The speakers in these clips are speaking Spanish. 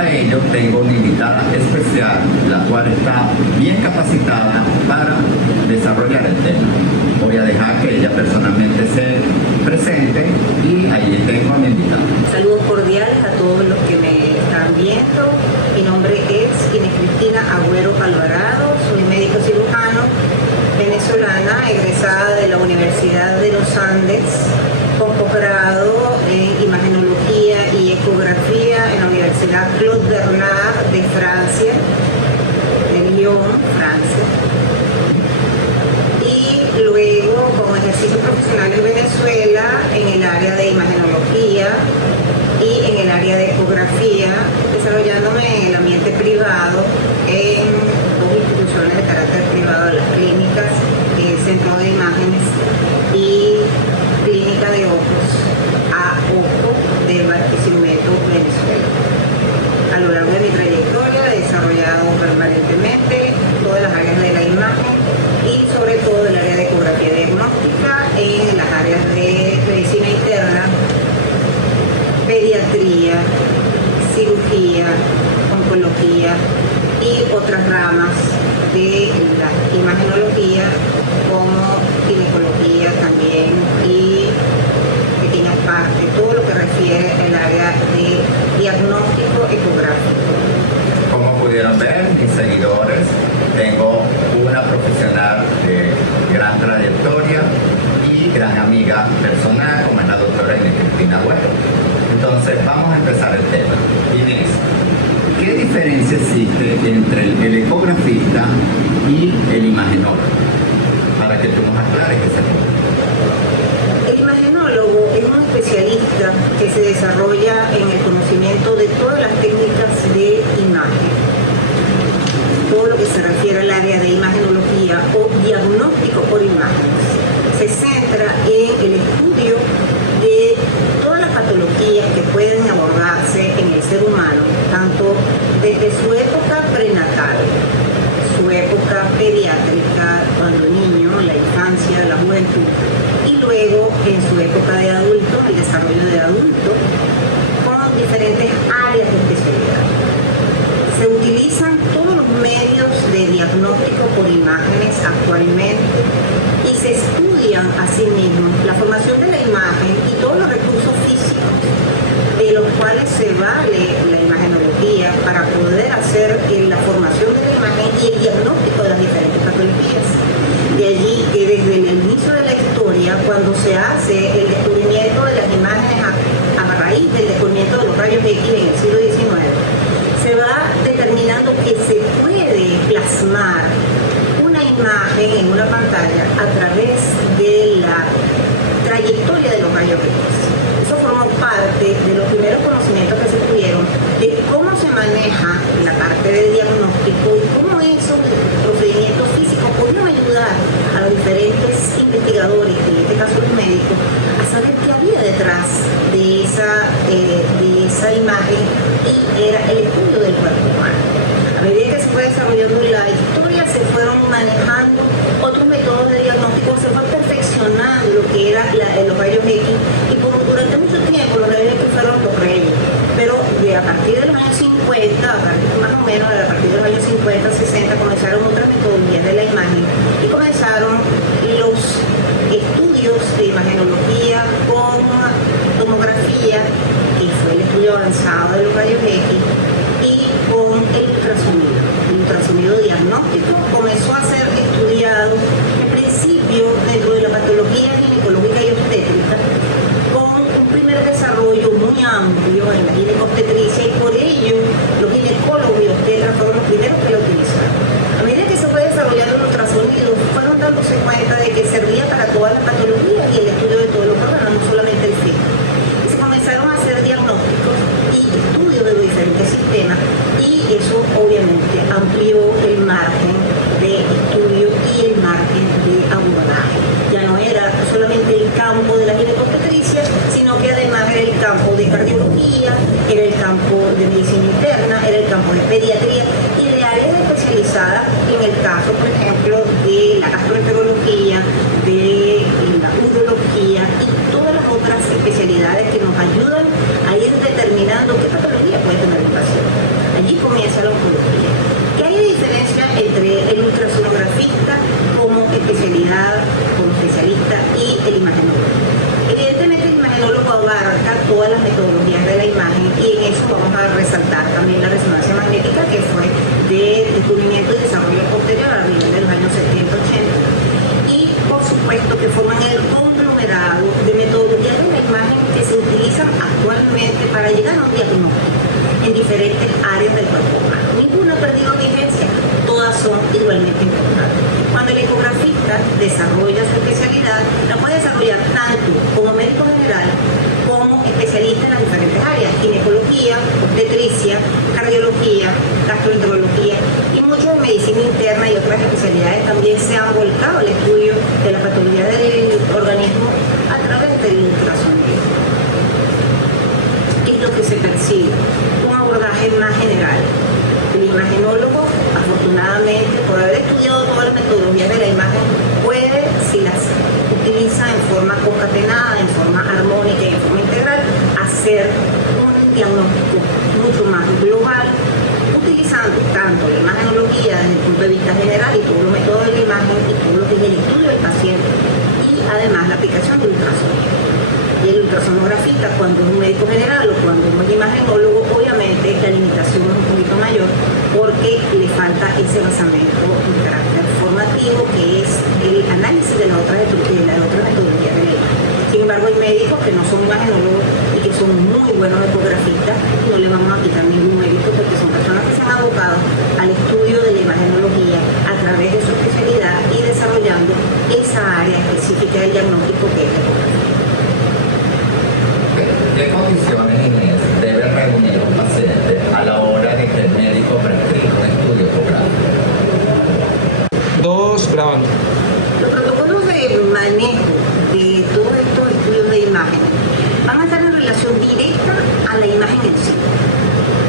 para ello tengo una invitada especial, la cual está bien capacitada para desarrollar el tema. Voy a dejar que ella personalmente se presente y ahí tengo a mi invitada. Saludos cordiales a todos los que me están viendo. Mi nombre es Inés Cristina Agüero Alvarado, soy médico cirujano venezolana, egresada de la Universidad de los Andes, con posgrado en imagenología y ecografía en la Universidad Claude Bernard de Francia, de Lyon, Francia. Y luego, como ejercicio profesional en Venezuela, en el área de imagenología y en el área de ecografía, desarrollándome en el ambiente privado, en dos instituciones de carácter privado, las clínicas, el Centro de Imágenes y Clínica de Ojos a Ojo de Barquisimeto, Venezuela. A lo largo de mi trayectoria he desarrollado permanentemente todas las áreas de la imagen y sobre todo el área de ecografía diagnóstica en las áreas de medicina interna, pediatría, cirugía, oncología y otras ramas de la imagenología como ginecología también y pequeñas partes, todo lo que refiere al área de diagnóstico ecográfico. Como pudieron ver, mis seguidores, tengo una profesional de gran trayectoria y gran amiga personal, como es la doctora Inés Cristina Agüero. Entonces, vamos a empezar el tema. Inés, ¿qué diferencia existe entre el ecografista y el imagenólogo? Para que tú nos aclares ese punto. El imagenólogo es un especialista que se desarrolla en el conocimiento de todas las técnicas de imagen. Todo lo que se refiere al área de imagenología o diagnóstico por imágenes se centra en el estudio de todas las patologías que pueden abordarse en el ser humano, tanto desde su época prenatal, su época pediátrica, cuando niño, la infancia, la juventud, y luego en su época de adulto, el desarrollo de adulto, con diferentes áreas de especialidad. Se utilizan todos los medios de diagnóstico por imágenes actualmente y se estudian asimismo la formación de la imagen y todos los recursos físicos de los cuales se vale la imagenología para poder hacer la formación de la imagen y el diagnóstico de las diferentes patologías. De allí que desde el inicio de la historia, cuando se hace el descubrimiento de las imágenes a raíz del descubrimiento de los rayos X en el siglo XIX, se va determinando que se puede plasmar una imagen en una pantalla a través de la trayectoria de los rayos X. Eso formó parte de los primeros conocimientos que se tuvieron de cómo se maneja la parte del diagnóstico y cómo esos procedimientos físicos podían ayudar a los diferentes investigadores, en este caso los médicos, a saber qué había detrás de esa imagen y era el estudio del cuerpo humano. A medida que se fue desarrollando la historia, se fueron manejando otros métodos de diagnóstico, se fue perfeccionando lo que era los rayos X y durante mucho tiempo los rayos X fueron los reyes. Pero a partir de los años 50, más o menos a partir de los años 50, 60, comenzaron otras metodologías de la imagen y comenzaron los estudios de imagenología con tomografía, que fue el estudio avanzado de los rayos X, y con el ultrasonido. El ultrasonido diagnóstico comenzó a ser estudiado en principio dentro de la patología ginecológica y obstétrica, con un primer desarrollo muy amplio en la ginecobstetricia, y por ello los ginecólogos y obstetras fueron los primeros que lo utilizaron. A medida que se fue desarrollando el ultrasonido, fueron dándose cuenta de que servía para todas las patologías y el estudio de todos los órganos, no solamente el feto. Y se comenzaron a hacer diagnósticos y estudios de los diferentes sistemas, y eso obviamente amplió el margen de estudio y el margen de abordaje. Ya no era solamente el campo de la ginecobstetricia, sino que además era el campo de cardiología, era el campo de medicina interna, era el campo de pediatría y de áreas especializadas, en el caso, por ejemplo, de la gastroenterología, de la urología y todas las otras especialidades que nos ayudan a ir determinando qué patología puede tener el paciente. Allí comienza la oncología. ¿Qué hay de diferencia entre el ultrasonografista como especialidad, como especialista y el imagenólogo? Evidentemente el imagenólogo abarca todas las metodologías de la imagen y en eso vamos a resaltar también la resonancia magnética, que fue de descubrimiento y desarrollo posterior a nivel de los años 70-80. Y por supuesto que forman el conglomerado de metodologías de la imagen que se utilizan actualmente para llegar a un diagnóstico en diferentes áreas del cuerpo humano. Ninguna ha perdido vigencia, todas son igualmente importantes. Cuando el ecografista desarrolla su especialidad, la puede desarrollar tanto como médico general como especialista en las diferentes áreas: ginecología, obstetricia, cardiología, gastroenterología y mucho de medicina interna y otras especialidades también se han volcado al estudio de la patología del organismo a través del ultrasonido. ¿Qué es lo que se persigue? Un abordaje más general. El imagenólogo, afortunadamente, por haber estudiado todas las metodologías de la imagen, puede, si las utiliza en forma concatenada, en forma armónica y en forma integral, hacer un diagnóstico mucho más global, utilizando tanto la imagenología desde el punto de vista general y todos los métodos de la imagen y todo lo que es el estudio del paciente, y además la aplicación del ultrasonido. Y el ultrasonografista, cuando es un médico general o cuando es un imagenólogo, obviamente la limitación es un poquito mayor porque le falta ese basamento de carácter formativo que es el análisis de la otra metodología de la imagen. Sin embargo, hay médicos que no son imagenólogos y que son muy buenos ecografistas, no le vamos a quitar ningún mérito porque son personas que se han abocado al estudio de la imagenología a través de su especialidad y desarrollando esa área específica del diagnóstico que es la ecografía. ¿Qué condiciones, Inés, debe reunir un paciente a la hora de que el médico prescriba un estudio ecográfico? Grabando. Los protocolos de manejo de todos estos estudios de imágenes van a estar en relación directa a la imagen en sí,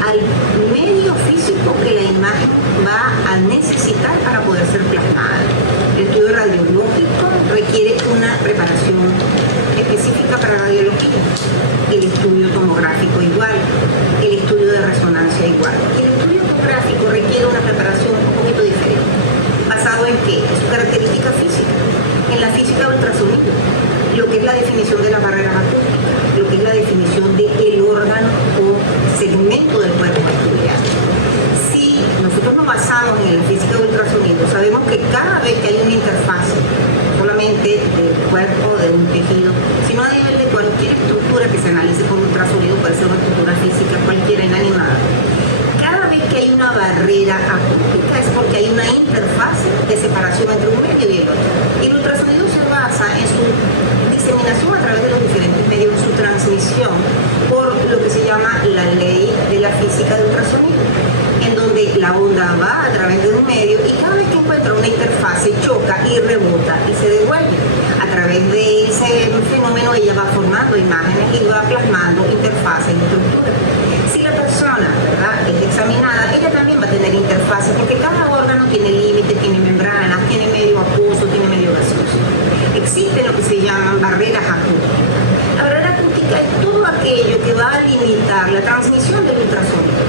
al medio físico que la imagen va a necesitar para poder ser plasmada. El estudio radiológico requiere una preparación específica para radiología, el estudio tomográfico igual, el estudio de resonancia igual. El estudio ecográfico requiere una preparación un poquito diferente. ¿Basado en qué? En su característica física, en la física de ultrasonido, lo que es la definición de las barreras acústicas, lo que es la definición del órgano o segmento del cuerpo estudiado. Si nosotros nos basamos en la física de ultrasonido, sabemos que cada vez que hay una interfaz, solamente del cuerpo, de un tejido, sino a nivel de cualquier estructura que se analice por ultrasonido, puede ser una estructura física cualquiera inanimada, cada vez que hay una barrera acústica es porque hay una interfaz de separación entre un medio y el otro. Y el ultrasonido se basa en su diseminación a través de los diferentes medios, en su transmisión por lo que se llama la ley de la física de ultrasonido, en donde la onda va a través de un medio y cada vez que encuentra una interfaz se choca y rebota y se devuelve. A través de ese fenómeno ella va formando imágenes y va plasmando interfaces y estructuras. Si la persona, ¿verdad?, es examinada, ella también va a tener interfaces porque cada órgano tiene límites, tiene membranas, tiene medio acuoso, tiene medio gaseoso. Existen lo que se llaman barreras acústicas. La barrera acústica es todo aquello que va a limitar la transmisión del ultrasonido.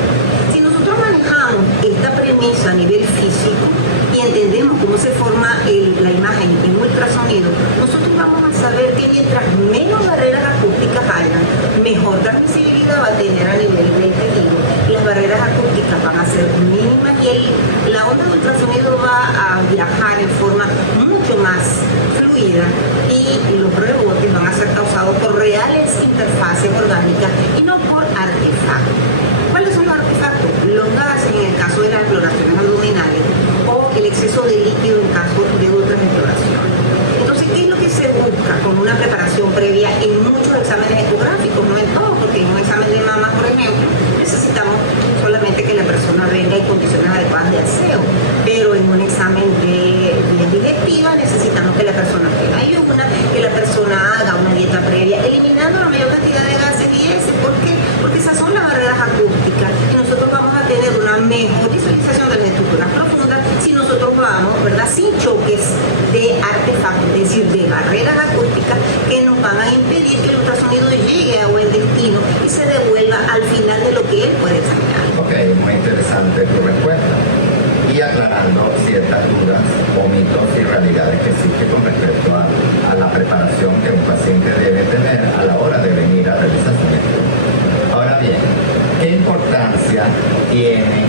Si nosotros manejamos esta premisa a nivel físico y entendemos cómo se forma la imagen en ultrasonido, nosotros vamos a saber que mientras menos barreras acústicas haya, mejor transmisibilidad va a tener a nivel del tejido. Las barreras acústicas van a ser mínimas y la onda de ultrasonido va a viajar en forma mucho más fluida y los rebotes van a ser causados por reales interfaces orgánicas y no por artefactos. ¿Cuáles son los artefactos? Los gases en el caso de las exploraciones abdominales o el exceso de líquido en caso de otras exploraciones. Entonces, ¿qué es lo que se busca con una preparación previa en muchos exámenes ecográficos? No en todos, porque en un examen de mama, por ejemplo, necesitamos solamente que la persona venga en condiciones adecuadas de aseo, pero en un examen de vía digestiva necesitamos que la persona tenga ayuna, que la persona haga una dieta previa, eliminando la mayor cantidad de gases y ese, ¿por de tu respuesta y aclarando ciertas dudas o mitos y realidades que existen con respecto a la preparación que un paciente debe tener a la hora de venir a realizar su estudio. Ahora bien, ¿qué importancia tiene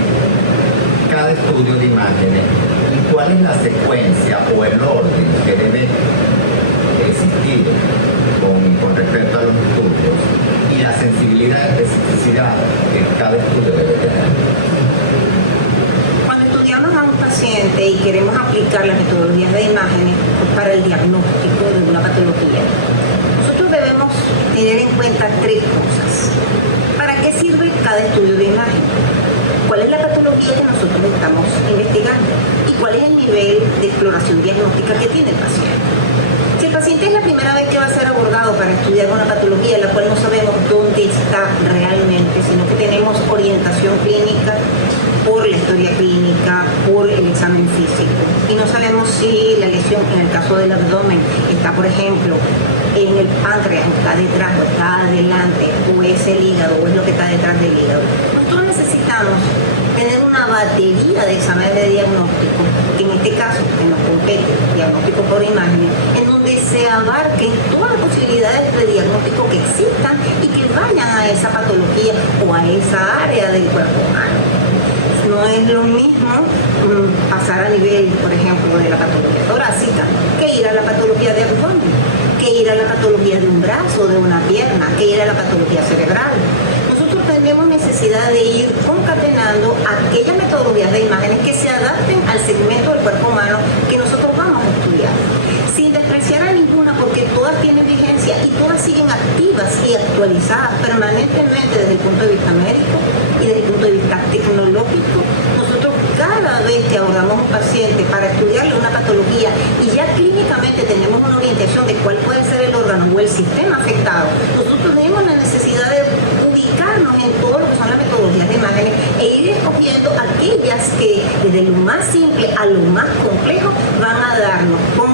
cada estudio de imágenes y cuál es la secuencia o el orden que debe existir con respecto a los estudios y la sensibilidad y especificidad que cada estudio debe tener? Cuando estudiamos a un paciente y queremos aplicar las metodologías de imágenes para el diagnóstico de una patología, nosotros debemos tener en cuenta tres cosas. ¿Para qué sirve cada estudio de imagen? ¿Cuál es la patología que nosotros estamos investigando? ¿Y cuál es el nivel de exploración diagnóstica que tiene el paciente? Si el paciente es la primera vez que va a ser abordado para estudiar una patología, la cual no sabemos dónde está realmente, sino que tenemos orientación clínica por la historia clínica, por el examen físico, y no sabemos si la lesión, en el caso del abdomen, está, por ejemplo, en el páncreas, está detrás o está adelante, o es el hígado, o es lo que está detrás del hígado. Nosotros necesitamos tener una batería de exámenes de diagnóstico, que en este caso, que nos compete, diagnóstico por imágenes, en donde se abarquen todas las posibilidades de diagnóstico que existan y que vayan a esa patología o a esa área del cuerpo humano. No es lo mismo pasar a nivel, por ejemplo, de la patología torácica, que ir a la patología de abdomen, que ir a la patología de un brazo, de una pierna, que ir a la patología cerebral. Nosotros tenemos necesidad de ir concatenando aquellas metodologías de imágenes que se adapten al segmento del cuerpo humano que nosotros vamos a estudiar, sin despreciar a ninguna, porque todas tienen vigencia y todas siguen activas y actualizadas permanentemente desde el punto de vista médico y desde el punto de vista tecnológico. Nosotros cada vez que abordamos un paciente para estudiarle una patología y ya clínicamente tenemos una orientación de cuál puede ser el órgano o el sistema afectado, nosotros tenemos la necesidad de ubicarnos en todo lo que son las metodologías de imágenes e ir escogiendo aquellas que desde lo más simple a lo más complejo van a darnos con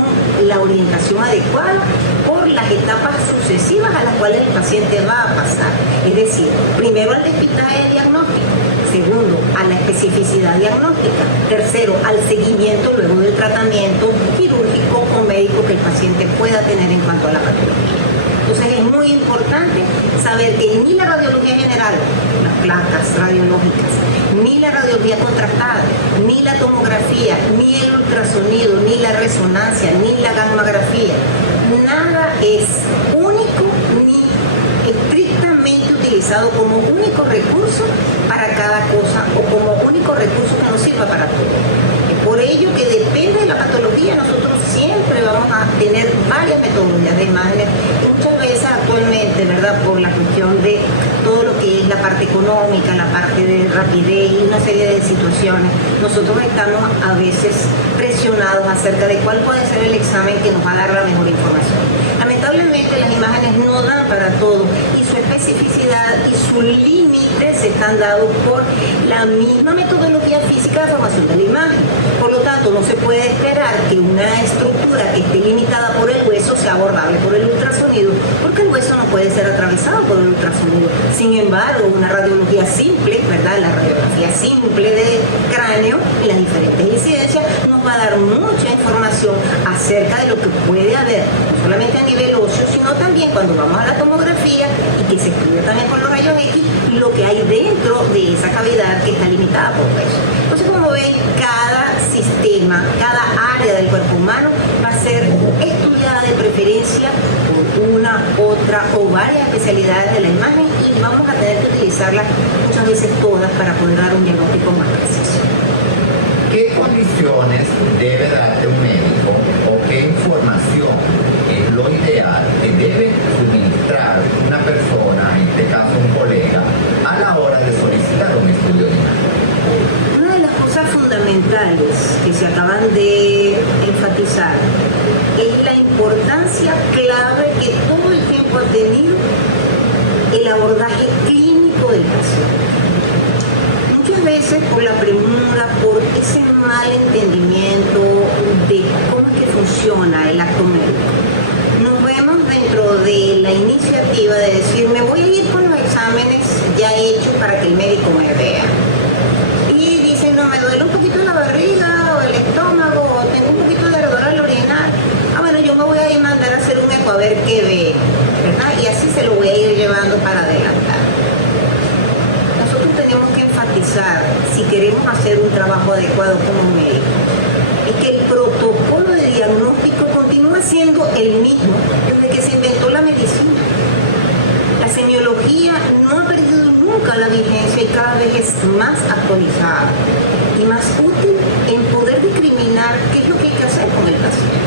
la orientación adecuada por las etapas sucesivas a las cuales el paciente va a pasar. Es decir, primero al despistaje diagnóstico, segundo a la especificidad diagnóstica, tercero al seguimiento luego del tratamiento quirúrgico o médico que el paciente pueda tener en cuanto a la patología. Entonces es muy importante saber que ni la radiología general, las placas radiológicas, ni la radiología contrastada, ni la tomografía, ni el ultrasonido, ni la resonancia, ni la gammagrafía, nada es único ni estrictamente utilizado como único recurso para cada cosa o como único recurso que nos sirva para todo. Es por ello que depende de la patología, nosotros siempre vamos a tener varias metodologías de imágenes y muchas veces actualmente, ¿verdad?, por la cuestión de todo lo que es la parte económica, la parte de rapidez y una serie de situaciones, nosotros estamos a veces presionados acerca de cuál puede ser el examen que nos va a dar la mejor información. Lamentablemente las imágenes no dan para todo y su especificidad y su límite se están dados por la misma metodología física de formación de la imagen. Por lo tanto, no se puede esperar que una estructura que esté limitada por el hueso sea abordable por el ultrasonido, porque el hueso no puede ser atravesado por el ultrasonido. Sin embargo, una radiología simple, ¿verdad?, la radiografía simple de cráneo y las diferentes incidencias nos va a dar mucha información acerca de lo que puede haber, no solamente a nivel óseo, sino también cuando vamos a la tomografía y que se estudia también con los rayos X, lo que hay dentro de esa cavidad que está limitada por hueso. Entonces, como ven, cada sistema, cada área del cuerpo humano va a ser estudiada de preferencia por una, otra o varias especialidades de la imagen y vamos a tener que utilizarlas muchas veces todas para poder dar un diagnóstico más preciso. ¿Qué condiciones debe darte un médico o qué información es lo ideal que debe suministrar una persona, en este caso un colega, a la hora de solicitar un estudio de imagen? Una de las cosas fundamentales que se acaban de enfatizar es la importancia clave que todo el tiempo ha tenido el abordaje clínico del paciente. Muchas veces por la premura, por ese mal entendimiento de cómo es que funciona el acto médico, nos vemos dentro de la iniciativa de decir, me voy a ir con los exámenes ya hechos para que el médico me vea. Y muñeco a ver qué ve, ¿verdad? Y así se lo voy a ir llevando para adelantar. Nosotros tenemos que enfatizar, si queremos hacer un trabajo adecuado como médicos, es que el protocolo de diagnóstico continúa siendo el mismo desde que se inventó la medicina. La semiología no ha perdido nunca la vigencia y cada vez es más actualizada y más útil en poder discriminar qué es lo que hay que hacer con el paciente.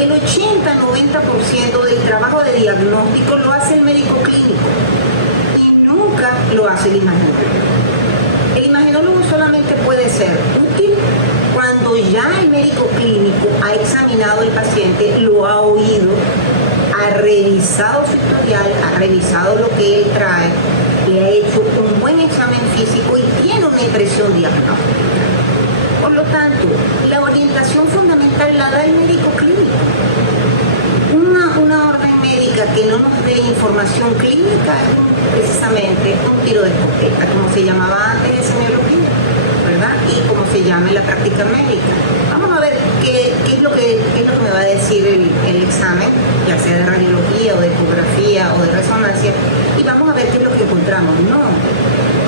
El 80-90% del trabajo de diagnóstico lo hace el médico clínico y nunca lo hace el imagenólogo. El imagenólogo solamente puede ser útil cuando ya el médico clínico ha examinado al paciente, lo ha oído, ha revisado su historial, ha revisado lo que él trae, le ha hecho un buen examen físico y tiene una impresión diagnóstica. Por lo tanto, la orientación fundamental la da el médico clínico. Una orden médica que no nos dé información clínica es precisamente un tiro de escopeta, como se llamaba antes en semiología, ¿verdad? Y como se llama en la práctica médica. Vamos a ver qué es lo que me va a decir el examen, ya sea de radiología o de ecografía o de resonancia, y vamos a ver qué es lo que encontramos. No,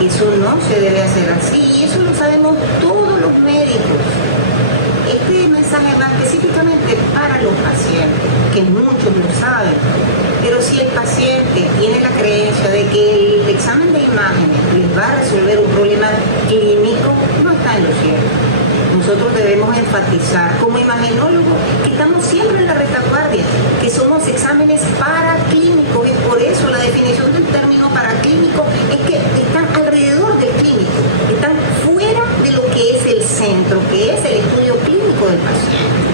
eso no se debe hacer así, y eso lo sabemos todos los médicos. Este mensaje va específicamente para los pacientes, que muchos lo saben, pero si el paciente tiene la creencia de que el examen de imágenes les va a resolver un problema clínico, no está en lo cierto. Nosotros debemos enfatizar como imagenólogos que estamos siempre en la retaguardia, que somos exámenes paraclínicos, y por eso la definición del término paraclínico es que están alrededor del clínico, están fuera de lo que es el centro, que es el estudio clínico del paciente.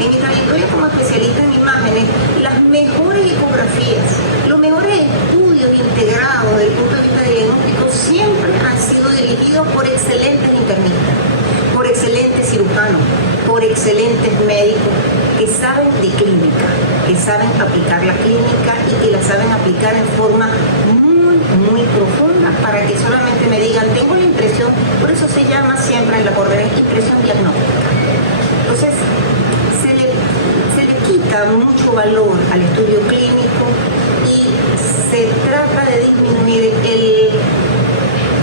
En mi trayectoria como especialista en imágenes, las mejores ecografías, los mejores estudios integrados desde el punto de vista diagnóstico siempre han sido dirigidos por excelentes internistas, por excelentes cirujanos, por excelentes médicos que saben de clínica, que saben aplicar la clínica y que la saben aplicar en forma muy profunda para que solamente me digan, tengo la impresión, por eso se llama siempre en la carrera impresión diagnóstica. Entonces, se le quita mucho valor al estudio clínico y se trata de disminuir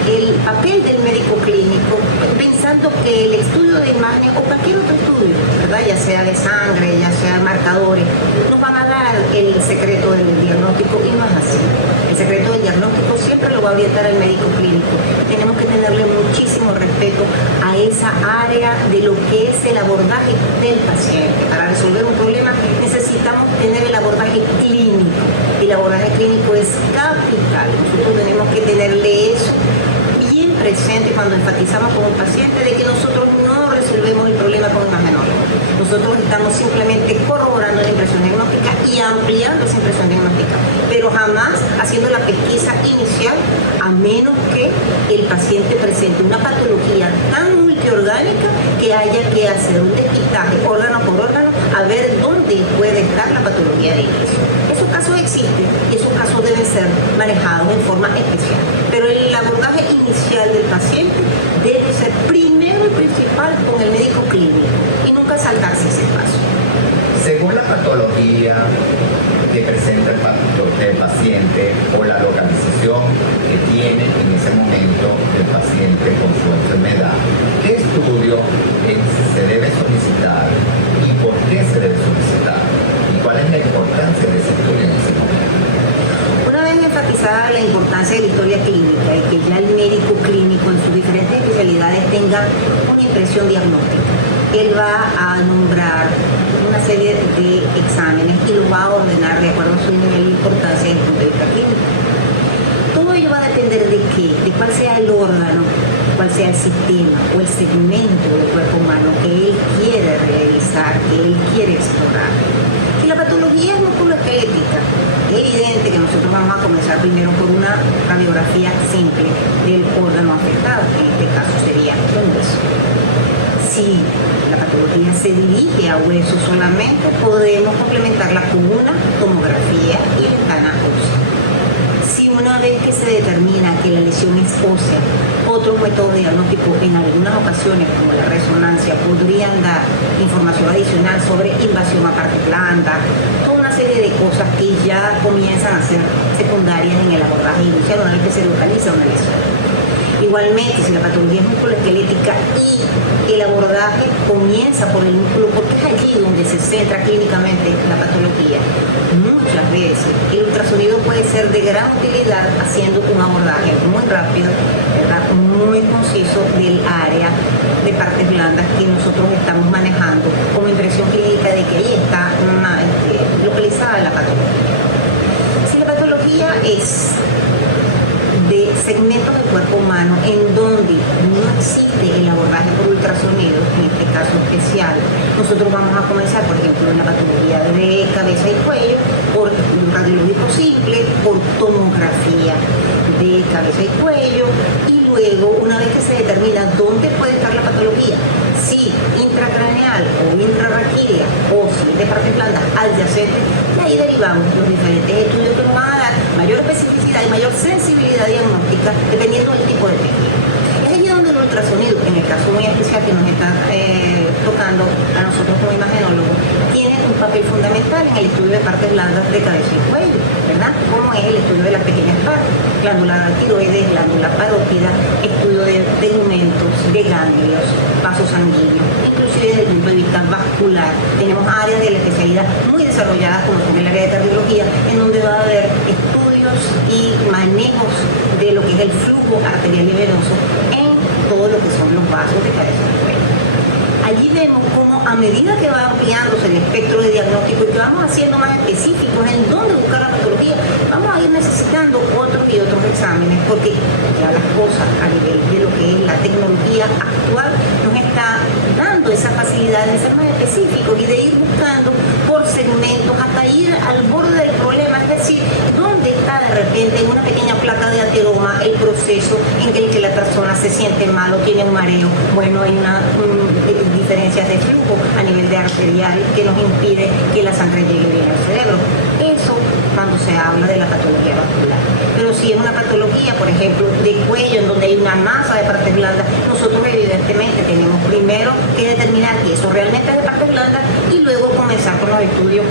el papel del médico clínico, pensando que el estudio de imagen o cualquier otro estudio, ¿verdad? Ya sea de sangre, ya sea marcadores, nos van a dar el secreto del diagnóstico, y no es así. El secreto del diagnóstico siempre lo va a orientar el médico clínico. Tenemos que tenerle muchísimo respeto a esa área de lo que es el abordaje del paciente. Para resolver un problema necesitamos tener el abordaje clínico. El abordaje clínico es capital. Nosotros tenemos que tenerle eso bien presente cuando enfatizamos con un paciente de que nosotros no resolvemos el problema con imagenólogo. Nosotros estamos simplemente corroborando la impresión diagnóstica y ampliando esa impresión diagnóstica, pero jamás haciendo la pesquisa inicial, a menos que el paciente presente una patología tan multiorgánica que haya que hacer un despistaje órgano por órgano a ver dónde puede estar la patología de inicio. Esos casos existen y esos casos deben ser manejados en forma especial, pero el abordaje inicial del paciente debe ser primero y principal con el médico clínico y nunca saltarse ese paso. Según la patología que presenta el paciente o la localización que tiene en ese momento el paciente con su enfermedad, ¿qué estudio se debe solicitar y por qué se debe solicitar? ¿Y cuál es la importancia de ese estudio en ese momento? Una vez enfatizada la importancia de la historia clínica y que ya el médico clínico en sus diferentes especialidades tenga una impresión diagnóstica, él va a nombrar una serie de exámenes y lo va a ordenar de acuerdo a su nivel de importancia desde el punto de vista clínico. Todo ello va a depender de qué, de cuál sea el órgano, cuál sea el sistema o el segmento del cuerpo humano que él quiere realizar, que él quiere explorar. Si la patología es musculoesquelética, es evidente que nosotros vamos a comenzar primero por una radiografía simple del órgano afectado, que en este caso sería el hueso. Si la patología se dirige a hueso solamente, podemos complementarla con una tomografía y ventana ósea. Si una vez que se determina que la lesión es ósea, otros métodos diagnósticos en algunas ocasiones, como la resonancia, podrían dar información adicional sobre invasión a parte blanda, toda una serie de serie de cosas que ya comienzan a ser secundarias en el abordaje inicial una vez que se localiza una lesión. Igualmente, si la patología es musculoesquelética y el abordaje comienza por el músculo, porque es allí donde se centra clínicamente la patología, muchas veces el ultrasonido puede ser de gran utilidad haciendo un abordaje muy rápido, ¿verdad?, muy conciso del área de partes blandas que nosotros estamos manejando como impresión clínica de que ahí está localizada la patología. Si la patología es de segmentos del cuerpo humano en donde no existe el abordaje por ultrasonido, en este caso especial, nosotros vamos a comenzar, por ejemplo, en la patología de cabeza y cuello, por radiológico simple, por tomografía de cabeza y cuello, y luego, una vez que se determina dónde puede estar la patología, si intracraneal o intrarraquídea, o si es de partes blandas adyacentes, de ahí derivamos los diferentes estudios que nos van a dar mayor especificidad y mayor sensibilidad diagnóstica dependiendo del tipo de técnica. Es allí donde el ultrasonido, en el caso muy especial que nos está tocando a nosotros como imagenólogos, tiene un papel fundamental en el estudio de partes blandas de cabeza y cuello, ¿verdad? Como es el estudio de las pequeñas partes, glándula tiroides, glándula parótida, estudio de tegumentos, de ganglios, vasos sanguíneos, inclusive desde el punto de vista vascular. Tenemos áreas de la especialidad muy desarrolladas, como son el área de cardiología, en donde va a haber estudios y manejos de lo que es el flujo arterial y venoso en todo lo que son los vasos de cabeza y cuello. Allí vemos cómo a medida que va ampliándose el espectro de diagnóstico y que vamos haciendo más específicos en dónde buscar la patología, vamos a ir necesitando otros y otros exámenes, porque ya las cosas a nivel de lo que es la tecnología actual nos está dando esa facilidad de ser más específicos y de ir buscando por segmentos hasta ir al borde del problema, es decir, dónde está de repente en una pequeña placa de ateroma el proceso en el que la persona se siente mal o tiene un mareo. Bueno, hay una diferencias de flujo a nivel de arterial que nos impide que la sangre llegue bien al cerebro. Eso cuando se habla de la patología vascular. Pero si es una patología, por ejemplo, de cuello, en donde hay una masa de partes blandas, nosotros evidentemente tenemos primero que determinar que eso realmente es de partes blandas y luego comenzar con los estudios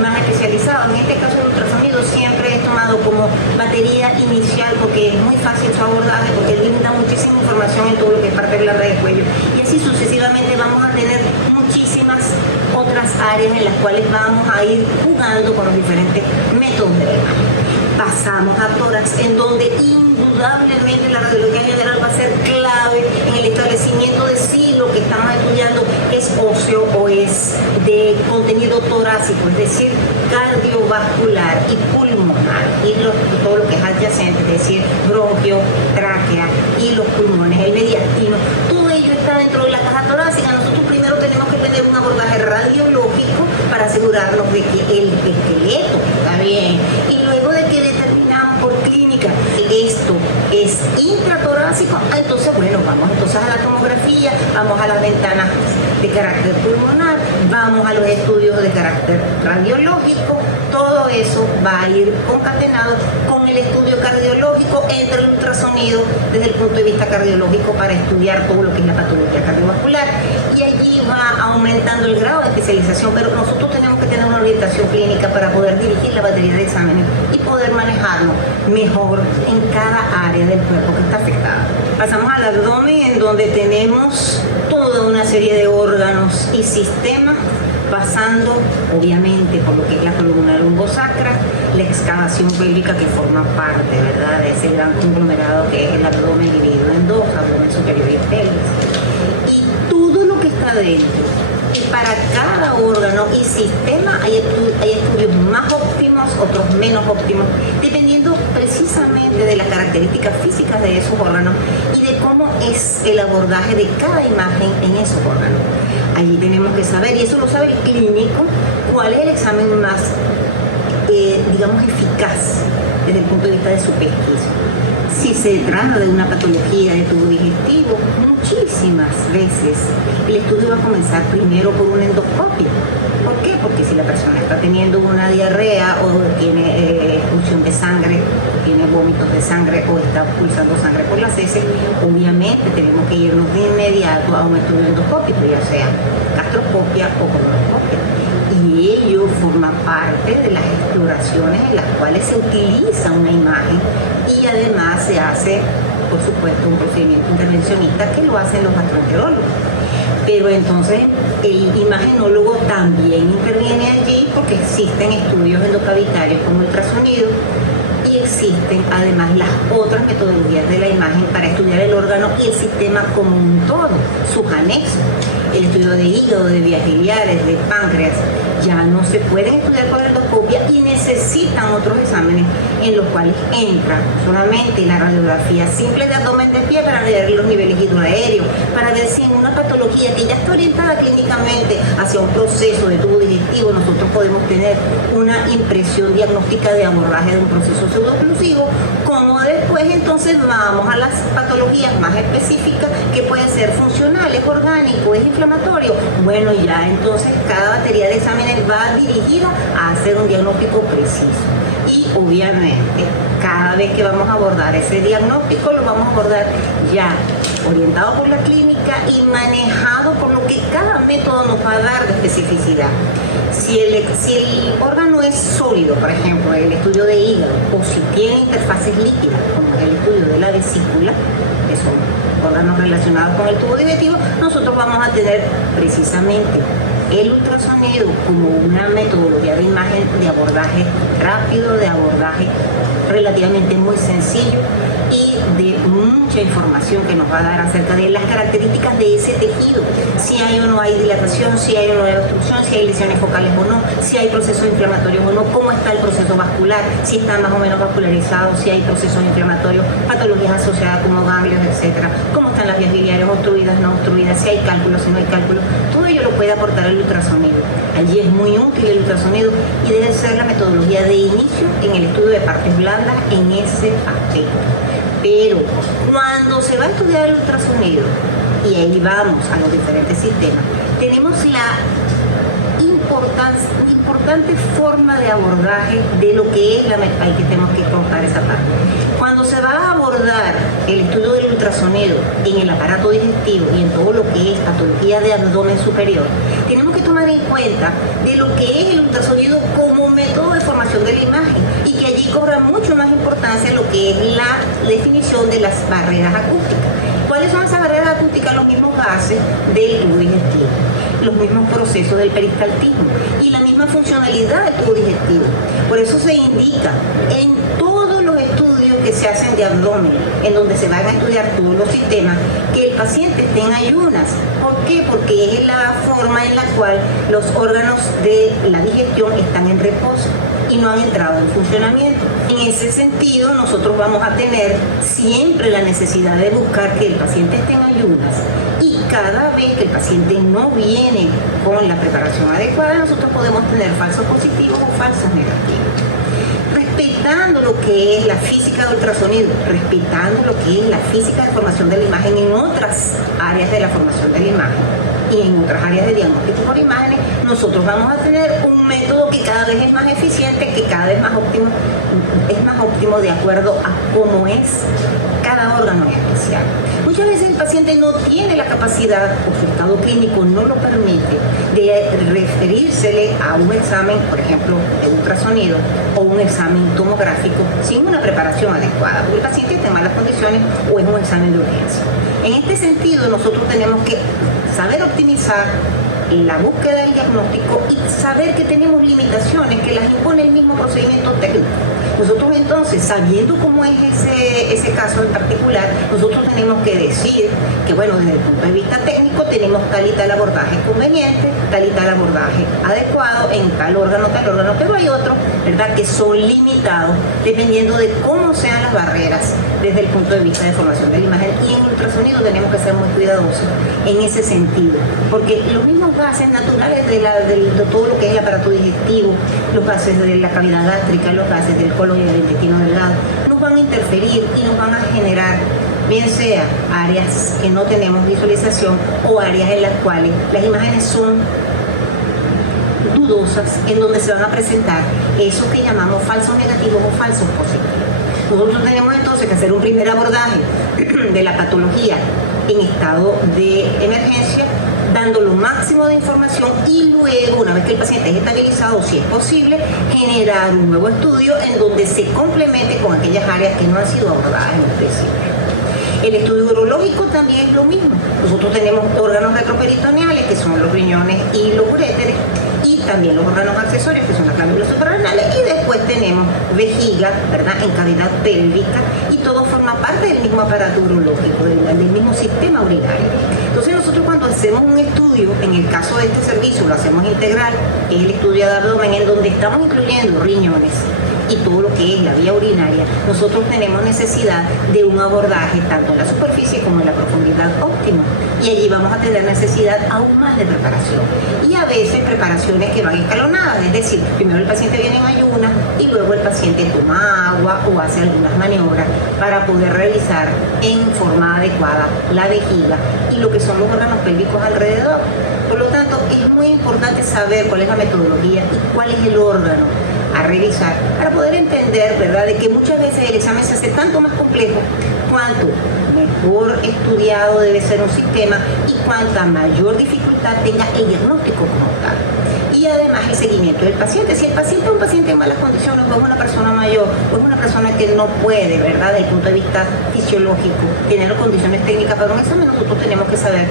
más especializados. En este caso el ultrasonido siempre es tomado como batería inicial porque es muy fácil su abordaje, porque brinda muchísima información en todo lo que es parte blanda del cuello. Y así sucesivamente vamos a tener muchísimas otras áreas en las cuales vamos a ir jugando con los diferentes métodos de imagen. Pasamos a tórax, en donde indudablemente la radiología general va a ser clave en el establecimiento de si lo que estamos estudiando es óseo o es de contenido torácico, es decir, cardiovascular y pulmonar, y todo lo que es adyacente, es decir, bronquio, tráquea y los pulmones, el mediastino, todo ello está dentro de la caja torácica. Nosotros primero tenemos que tener un abordaje radiológico para asegurarnos de que el esqueleto está bien, y luego de que determinamos por clínica que esto es intratorácico, entonces bueno, vamos entonces a la tomografía, vamos a las ventanas de carácter pulmonar, vamos a los estudios de carácter radiológico. Todo eso va a ir concatenado con el estudio cardiológico entre el ultrasonido desde el punto de vista cardiológico para estudiar todo lo que es la patología cardiovascular, y allí va aumentando el grado de especialización, pero nosotros tenemos que tener una orientación clínica para poder dirigir la batería de exámenes y poder manejarlo mejor en cada área del cuerpo que está afectada. Pasamos al abdomen, en donde tenemos toda una serie de órganos y sistemas, pasando obviamente por lo que es la columna lumbosacra, la excavación pélvica que forma parte, ¿verdad?, de ese gran conglomerado que es el abdomen dividido en dos, abdomen superior y pelvis. Y todo lo que está dentro, y para cada órgano y sistema hay estudios más óptimos, otros menos óptimos, dependiendo precisamente de las características físicas de esos órganos y de cómo es el abordaje de cada imagen en esos órganos. Allí tenemos que saber, y eso lo sabe el clínico, cuál es el examen más, digamos, eficaz desde el punto de vista de su pesquisa. Si se trata de una patología de tubo digestivo, muchísimas veces el estudio va a comenzar primero por una endoscopia. ¿Por qué? Porque si la persona está teniendo una diarrea o tiene expulsión de sangre, tiene vómitos de sangre o está expulsando sangre por las heces, obviamente tenemos que irnos de inmediato a un estudio endoscópico, ya sea gastroscopia o colonoscopia. y ello forma parte de las exploraciones en las cuales se utiliza una imagen y además se hace, por supuesto, un procedimiento intervencionista que lo hacen los gastroenterólogos. Pero entonces el imagenólogo también interviene allí porque existen estudios endocavitarios como ultrasonido y existen además las otras metodologías de la imagen para estudiar el órgano y el sistema como un todo, sus anexos. El estudio de hígado, de vías biliares, de páncreas, ya no se pueden estudiar con endoscopia y necesitan otros exámenes en los cuales entra solamente la radiografía simple de abdomen de pie para ver los niveles hidroaéreos, para ver si en una patología que ya está orientada clínicamente hacia un proceso de tubo digestivo nosotros podemos tener una impresión diagnóstica de abordaje de un proceso pseudoclusivo, como después entonces vamos a las patologías más específicas que pueden ser funcionales, orgánicos, es inflamatorio. Bueno, ya entonces cada batería de exámenes va dirigida a hacer un diagnóstico preciso. Y obviamente, cada vez que vamos a abordar ese diagnóstico, lo vamos a abordar ya orientado por la clínica y manejado por lo que cada método nos va a dar de especificidad. Si el órgano es sólido, por ejemplo, el estudio de hígado, o si tiene interfaces líquidas, como el estudio de la vesícula, que son órganos relacionados con el tubo digestivo, nosotros vamos a tener precisamente el ultrasonido como una metodología de imagen de abordaje rápido, de abordaje relativamente muy sencillo y de mucha información que nos va a dar acerca de las características de ese tejido, si hay o no hay dilatación, si hay o no hay obstrucción, si hay lesiones focales o no, si hay procesos inflamatorios o no, cómo está el proceso vascular, si está más o menos vascularizado, si hay procesos inflamatorios, patologías asociadas como ganglios, etcétera, cómo están las vías biliares obstruidas, no obstruidas, si hay cálculos, si no hay cálculos, todo ello lo puede aportar el ultrasonido. Allí es muy útil el ultrasonido y debe ser la metodología de inicio en el estudio de partes blandas en ese aspecto. Pero cuando se va a estudiar el ultrasonido, y ahí vamos a los diferentes sistemas, tenemos la importante forma de abordaje de lo que es ahí que tenemos que contar esa parte. Cuando se va a abordar el estudio del ultrasonido en el aparato digestivo y en todo lo que es patología de abdomen superior, tenemos que tomar en cuenta de lo que es el ultrasonido como método de formación de la imagen y que allí cobra mucho más importancia lo que es la definición de las barreras acústicas. ¿Cuáles son esas barreras acústicas? Los mismos gases del tubo digestivo, los mismos procesos del peristaltismo y la misma funcionalidad del tubo digestivo. Por eso se indica en todos los estudios que se hacen de abdomen, en donde se van a estudiar todos los sistemas, que el paciente esté en ayunas. ¿Por qué? Porque es la forma en la cual los órganos de la digestión están en reposo y no han entrado en funcionamiento. En ese sentido, nosotros vamos a tener siempre la necesidad de buscar que el paciente esté en ayunas y cada vez que el paciente no viene con la preparación adecuada, nosotros podemos tener falsos positivos o falsos negativos. Respetando lo que es la física de ultrasonido, respetando lo que es la física de formación de la imagen en otras áreas de la formación de la imagen y en otras áreas de diagnóstico por imágenes, nosotros vamos a tener un método que cada vez es más eficiente, que cada vez es más óptimo de acuerdo a cómo es cada órgano en especial. Muchas veces el paciente no tiene la capacidad o su estado clínico no lo permite de referírsele a un examen, por ejemplo, de ultrasonido o un examen tomográfico sin una preparación adecuada, porque el paciente está en malas condiciones o es un examen de urgencia. En este sentido, nosotros tenemos que saber optimizar la búsqueda del diagnóstico y saber que tenemos limitaciones que las impone el mismo procedimiento técnico. Nosotros entonces, sabiendo cómo es ese caso en particular, nosotros tenemos que decir que, bueno, desde el punto de vista técnico tenemos tal y tal abordaje conveniente, tal y tal abordaje adecuado en tal órgano, pero hay otros, ¿verdad?, que son limitados dependiendo de cómo sean las barreras desde el punto de vista de formación de la imagen. Y en ultrasonido tenemos que ser muy cuidadosos en ese sentido, porque los mismos gases naturales de todo lo que es el aparato digestivo, los gases de la cavidad gástrica, los gases del colon y del intestino delgado, nos van a interferir y nos van a generar, bien sea áreas que no tenemos visualización o áreas en las cuales las imágenes son dudosas, en donde se van a presentar esos que llamamos falsos negativos o falsos positivos. Nosotros tenemos entonces que hacer un primer abordaje de la patología en estado de emergencia, dando lo máximo de información y luego, una vez que el paciente es estabilizado, si es posible, generar un nuevo estudio en donde se complemente con aquellas áreas que no han sido abordadas en el principio. El estudio urológico también es lo mismo. Nosotros tenemos órganos retroperitoneales, que son los riñones y los uréteres, y también los órganos accesorios, que son las glándulas suprarrenales, y después tenemos vejiga, ¿verdad?, en cavidad pélvica, y todo forma parte del mismo aparato urológico, del mismo sistema urinario. Entonces nosotros cuando hacemos un estudio, en el caso de este servicio lo hacemos integral, que es el estudio de abdomen, en donde estamos incluyendo riñones y todo lo que es la vía urinaria, nosotros tenemos necesidad de un abordaje tanto en la superficie como en la profundidad óptima. Y allí vamos a tener necesidad aún más de preparación. Y a veces preparaciones que van escalonadas, es decir, primero el paciente viene en ayunas y luego el paciente toma agua o hace algunas maniobras para poder realizar en forma adecuada la vejiga y lo que son los órganos pélvicos alrededor. Por lo tanto, es muy importante saber cuál es la metodología y cuál es el órgano a revisar para poder entender, ¿verdad?, de que muchas veces el examen se hace tanto más complejo cuanto mejor estudiado debe ser un sistema y cuanta mayor dificultad tenga el diagnóstico como tal. Y además el seguimiento del paciente. Si el paciente es un paciente en malas condiciones, o es una persona mayor, o es una persona que no puede, ¿verdad?, desde el punto de vista fisiológico, tener condiciones técnicas para un examen, nosotros tenemos que saber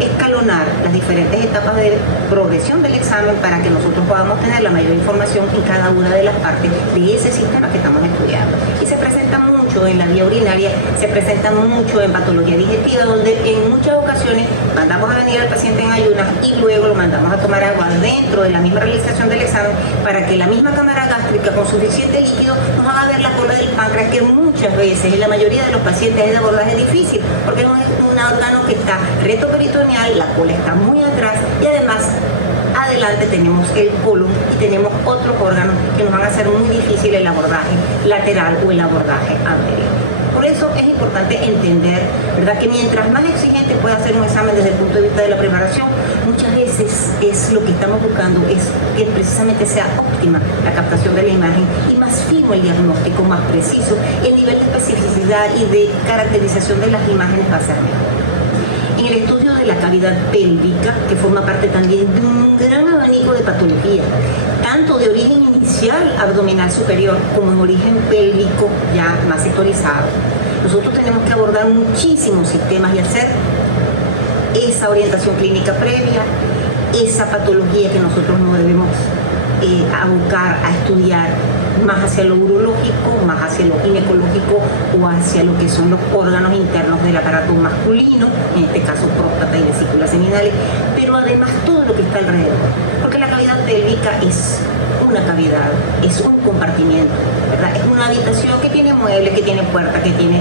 escalonar las diferentes etapas de progresión del examen para que nosotros podamos tener la mayor información en cada una de las partes de ese sistema que estamos estudiando. Y se presenta mucho en la vía urinaria, se presenta mucho en patología digestiva, donde en muchas ocasiones mandamos a venir al paciente en ayunas y luego lo mandamos a tomar agua dentro de la misma realización del examen para que la misma cámara gástrica con suficiente líquido nos haga ver la cola del páncreas, que muchas veces en la mayoría de los pacientes es de abordaje difícil porque es un órgano que está retroperitoneal, la cola está muy atrás y además adelante tenemos el colon y tenemos otros órganos que nos van a hacer muy difícil el abordaje lateral o el abordaje anterior. Por eso es importante entender, ¿verdad?, que mientras más exigente pueda ser un examen desde el punto de vista de la preparación, muchas veces es lo que estamos buscando, es que precisamente sea óptima la captación de la imagen y más fino el diagnóstico, más preciso, y el nivel de especificidad y de caracterización de las imágenes va a ser mejor. En el estudio de la cavidad pélvica, que forma parte también de un gran abanico de patología, tanto de origen inicial abdominal superior como en origen pélvico ya más sectorizado, nosotros tenemos que abordar muchísimos sistemas y hacer esa orientación clínica previa, esa patología que nosotros no debemos abocar a estudiar más hacia lo urológico, más hacia lo ginecológico o hacia lo que son los órganos internos del aparato masculino, en este caso próstata y vesículas seminales, pero además todo lo que está alrededor, porque la cavidad pélvica es una cavidad, es un compartimiento, ¿verdad? Es una habitación que tiene muebles, que tiene puertas, que tiene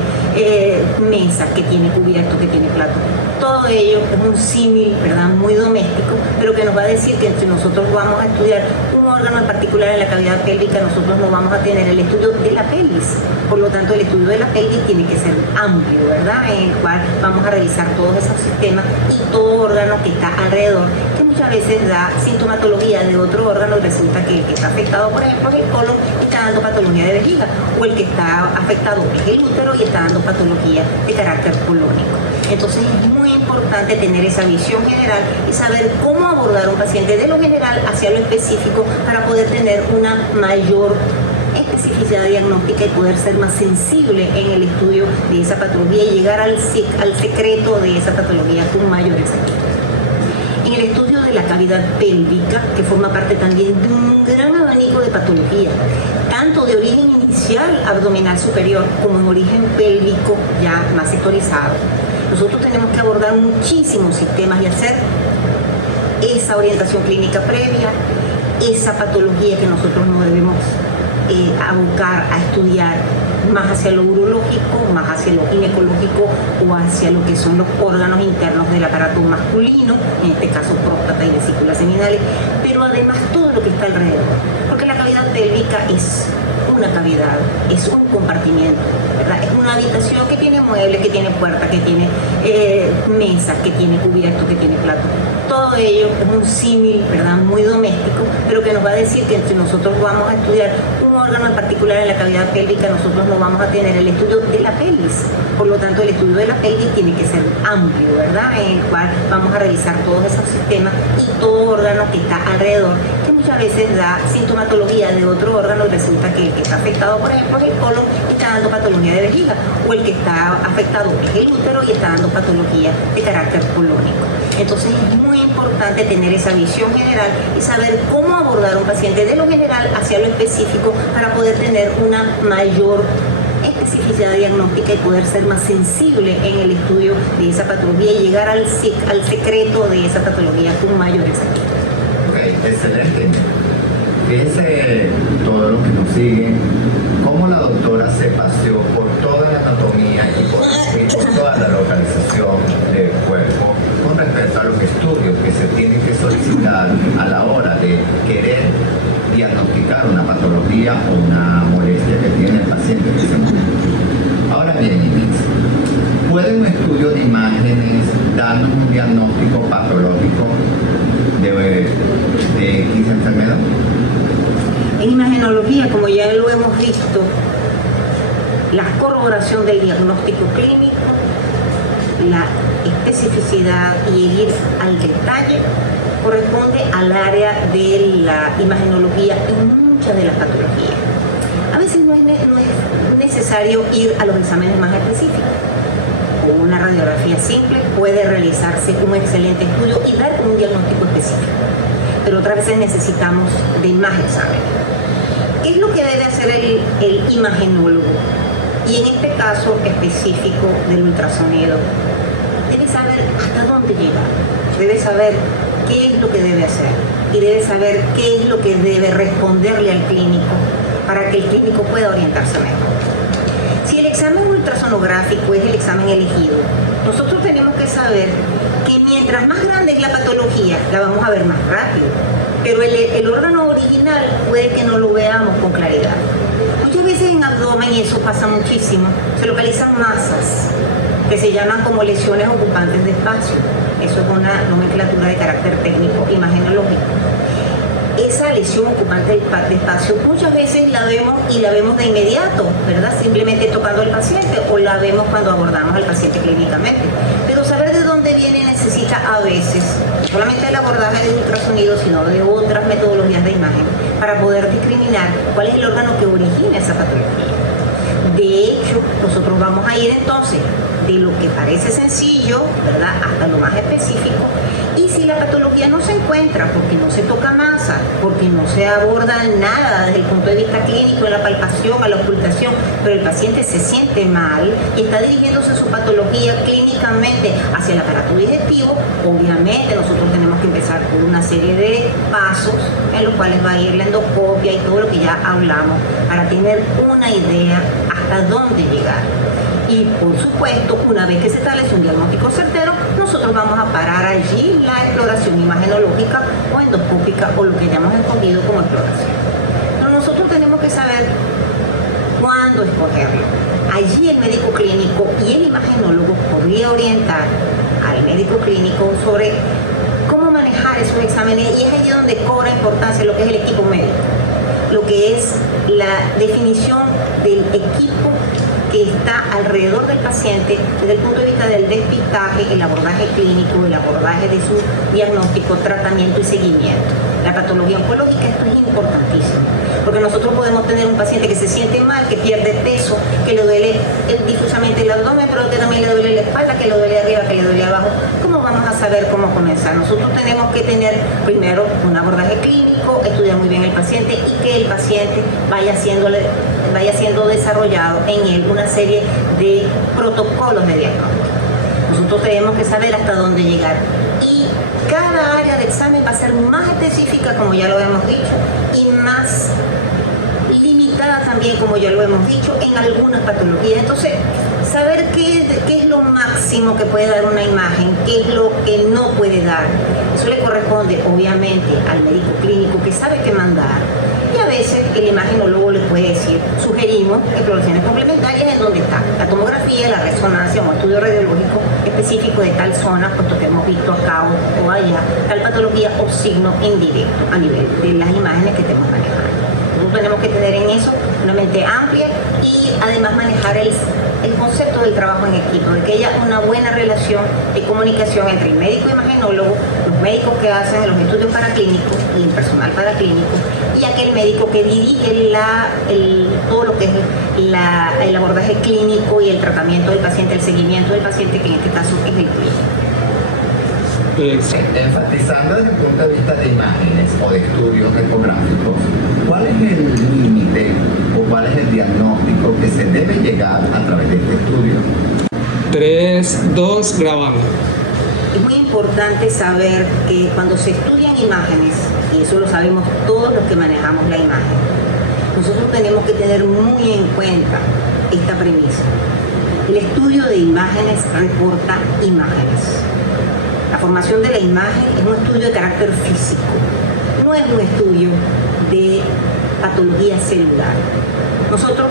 mesas, que tiene cubiertos, que tiene platos. Todo ello es un símil, ¿verdad?, muy doméstico, pero que nos va a decir que si nosotros vamos a estudiar un órgano en particular en la cavidad pélvica, nosotros no vamos a tener el estudio de la pelvis. Por lo tanto, el estudio de la pelvis tiene que ser amplio, ¿verdad?, en el cual vamos a revisar todos esos sistemas y todo órgano que está alrededor, que muchas veces da sintomatología de otro órgano y resulta que el que está afectado, por ejemplo, es el colon y está dando patología de vejiga, o el que está afectado es el útero y está dando patología de carácter colónico. Entonces es muy importante tener esa visión general y saber cómo abordar a un paciente de lo general hacia lo específico para poder tener una mayor especificidad diagnóstica y poder ser más sensible en el estudio de esa patología y llegar al secreto de esa patología con mayor exactitud. En el estudio de la cavidad pélvica, que forma parte también de un gran abanico de patología, tanto de origen inicial abdominal superior como en origen pélvico ya más sectorizado, nosotros tenemos que abordar muchísimos sistemas y hacer esa orientación clínica previa, esa patología que nosotros no debemos abocar a estudiar más hacia lo urológico, más hacia lo ginecológico o hacia lo que son los órganos internos del aparato masculino, en este caso próstata y vesículas seminales, pero además todo lo que está alrededor, porque la cavidad pélvica es una cavidad, es un compartimiento, ¿verdad? Es una habitación que tiene muebles, que tiene puertas, que tiene mesas, que tiene cubiertos, que tiene platos. Todo ello es un símil, ¿verdad? Muy doméstico, pero que nos va a decir que si nosotros vamos a estudiar un órgano en particular en la cavidad pélvica, nosotros no vamos a tener el estudio de la pelvis. Por lo tanto, el estudio de la pelvis tiene que ser amplio, ¿verdad? En el cual vamos a revisar todos esos sistemas y todo órgano que está alrededor, que muchas veces da sintomatología de otro órgano. Resulta que el que está afectado, por ejemplo, es el colon, está dando patología de vejiga, o el que está afectado es el útero y está dando patología de carácter colónico. Entonces es muy importante tener esa visión general y saber cómo abordar a un paciente de lo general hacia lo específico para poder tener una mayor especificidad diagnóstica y poder ser más sensible en el estudio de esa patología y llegar al secreto de esa patología con mayor exactitud. Ok, excelente. Fíjense todo lo que nos sigue, cómo la doctora se paseó por toda la anatomía y por toda la localización del cuerpo con respecto a los estudios que se tienen que solicitar a la hora de querer diagnosticar una patología o una molestia que tiene el paciente en ese momento. Ahora bien, Inés, ¿puede un estudio de imágenes darnos un diagnóstico patológico de X enfermedad? En imagenología, como ya lo hemos visto, la corroboración del diagnóstico clínico, la especificidad y ir al detalle corresponde al área de la imagenología en muchas de las patologías. A veces no es necesario ir a los exámenes más específicos. Con una radiografía simple puede realizarse un excelente estudio y dar un diagnóstico específico. Pero otras veces necesitamos de más exámenes. ¿Qué es lo que debe hacer el imagenólogo? Y en este caso específico del ultrasonido, debe saber hasta dónde llegar, debe saber qué es lo que debe hacer y debe saber qué es lo que debe responderle al clínico para que el clínico pueda orientarse mejor. Si el examen ultrasonográfico es el examen elegido, nosotros tenemos que saber que mientras más grande es la patología, la vamos a ver más rápido, pero el órgano original puede que no lo veamos con claridad. Muchas veces en abdomen, y eso pasa muchísimo, se localizan masas que se llaman como lesiones ocupantes de espacio. Eso es una nomenclatura de carácter técnico imagenológico. Esa lesión ocupante de espacio muchas veces la vemos y la vemos de inmediato, ¿verdad? Simplemente tocando al paciente, o la vemos cuando abordamos al paciente clínicamente. Pero saber de dónde viene necesita a veces no solamente el abordaje de ultrasonido, sino de otras metodologías de imagen para poder discriminar cuál es el órgano que origina esa patología. De hecho, nosotros vamos a ir entonces de lo que parece sencillo, ¿verdad?, hasta lo más específico. Y si la patología no se encuentra porque no se toca masa, porque no se aborda nada desde el punto de vista clínico, en la palpación, a la ocultación, pero el paciente se siente mal y está dirigiéndose su patología clínicamente hacia el aparato digestivo, obviamente nosotros tenemos que empezar por una serie de pasos en los cuales va a ir la endoscopia y todo lo que ya hablamos para tener una idea hasta dónde llegar. Y por supuesto, una vez que se establece un diagnóstico certero, nosotros vamos a parar allí la exploración imagenológica o endoscópica, o lo que hayamos escogido como exploración. Pero nosotros tenemos que saber cuándo escogerlo. Allí el médico clínico y el imagenólogo podría orientar al médico clínico sobre cómo manejar esos exámenes, y es allí donde cobra importancia lo que es el equipo médico, lo que es la definición del equipo que está alrededor del paciente desde el punto de vista del despistaje, el abordaje clínico, el abordaje de su diagnóstico, tratamiento y seguimiento. La patología oncológica, esto es importantísimo, porque nosotros podemos tener un paciente que se siente mal, que pierde peso, que le duele difusamente el abdomen, pero que también le duele la espalda, que le duele arriba, que le duele abajo. ¿Cómo vamos a saber cómo comenzar? Nosotros tenemos que tener primero un abordaje clínico, estudiar muy bien el paciente y que el paciente vaya siendo desarrollado en él una serie de protocolos de diagnóstico. Nosotros tenemos que saber hasta dónde llegar, y cada área de examen va a ser más específica, como ya lo hemos dicho, y más limitada también, como ya lo hemos dicho, en algunas patologías. Entonces, saber qué es lo máximo que puede dar una imagen, qué es lo que no puede dar. Eso le corresponde obviamente al médico clínico que sabe qué mandar, y a veces el imagenólogo le puede decir, sugerimos exploraciones complementarias en donde está la tomografía, la resonancia o estudio radiológico específico de tal zona, puesto que hemos visto acá o allá tal patología o signo indirecto a nivel de las imágenes que estemos manejando. Nosotros tenemos que tener en eso una mente amplia y además manejar el concepto del trabajo en equipo, de que haya una buena relación de comunicación entre el médico imagenólogo, los médicos que hacen los estudios paraclínicos y el personal paraclínico, y aquel médico que dirige todo lo que es el abordaje clínico y el tratamiento del paciente, el seguimiento del paciente, que en este caso es el clínico. Enfatizando desde el punto de vista de imágenes o de estudios ecográficos, ¿cuál es el límite o cuál es el diagnóstico que se debe llegar a través de este estudio? 3, 2, grabando. Es muy importante saber que cuando se estudian imágenes, y eso lo sabemos todos los que manejamos la imagen, nosotros tenemos que tener muy en cuenta esta premisa. El estudio de imágenes reporta imágenes. La formación de la imagen es un estudio de carácter físico, no es un estudio de patología celular. Nosotros,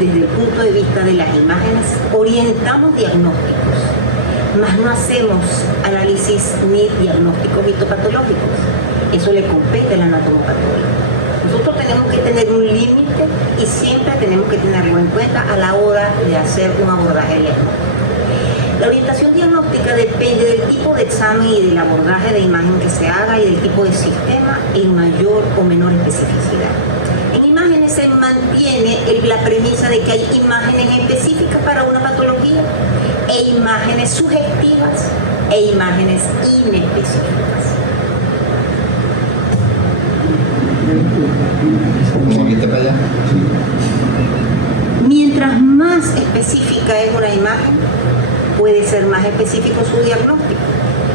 desde el punto de vista de las imágenes, orientamos diagnósticos, mas no hacemos análisis ni diagnósticos histopatológicos. Eso le compete al anatomopatólogo. Nosotros tenemos que tener un límite y siempre tenemos que tenerlo en cuenta a la hora de hacer un abordaje diagnóstico. La orientación diagnóstica depende del tipo de examen y del abordaje de imagen que se haga y del tipo de sistema en mayor o menor especificidad. En imágenes se mantiene la premisa de que hay imágenes específicas para una patología e imágenes sugestivas e imágenes inespecíficas. ¿Moviste para allá? Mientras más específica es una imagen, puede ser más específico su diagnóstico.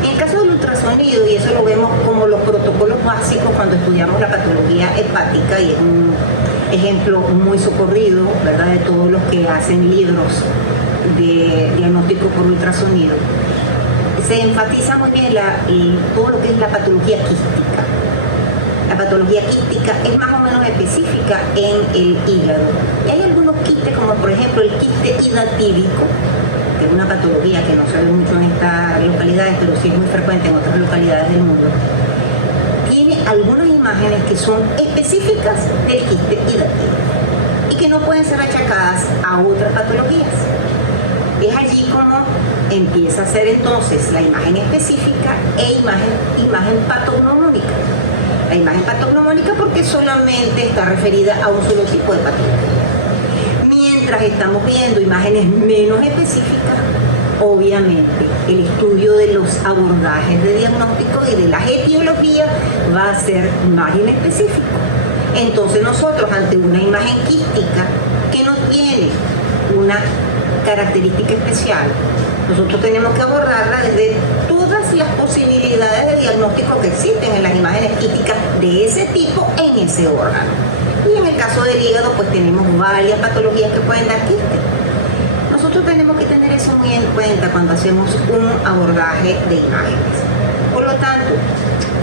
En el caso del ultrasonido, y eso lo vemos como los protocolos básicos cuando estudiamos la patología hepática, y es un ejemplo muy socorrido, ¿verdad?, de todos los que hacen libros de diagnóstico por ultrasonido, se enfatiza muy bien todo lo que es la patología quística. La patología quística es más o menos específica en el hígado. Y hay algunos quistes, como por ejemplo el quiste hidatídico, que es una patología que no se ve mucho en estas localidades, pero sí es muy frecuente en otras localidades del mundo. Tiene algunas imágenes que son específicas del quiste hidatídico y que no pueden ser achacadas a otras patologías. Es allí como empieza a ser entonces la imagen específica e imagen patognomónica. La imagen patognomónica porque solamente está referida a un solo tipo de patología. Mientras estamos viendo imágenes menos específicas, obviamente el estudio de los abordajes de diagnóstico y de las etiologías va a ser más inespecífico. Entonces nosotros, ante una imagen quística que no tiene una característica especial, nosotros tenemos que abordarla desde todas las posibilidades de diagnóstico que existen en las imágenes quísticas de ese tipo en ese órgano. Y en el caso del hígado, pues tenemos varias patologías que pueden dar quiste. Nosotros tenemos que tener eso muy en cuenta cuando hacemos un abordaje de imágenes. Por lo tanto,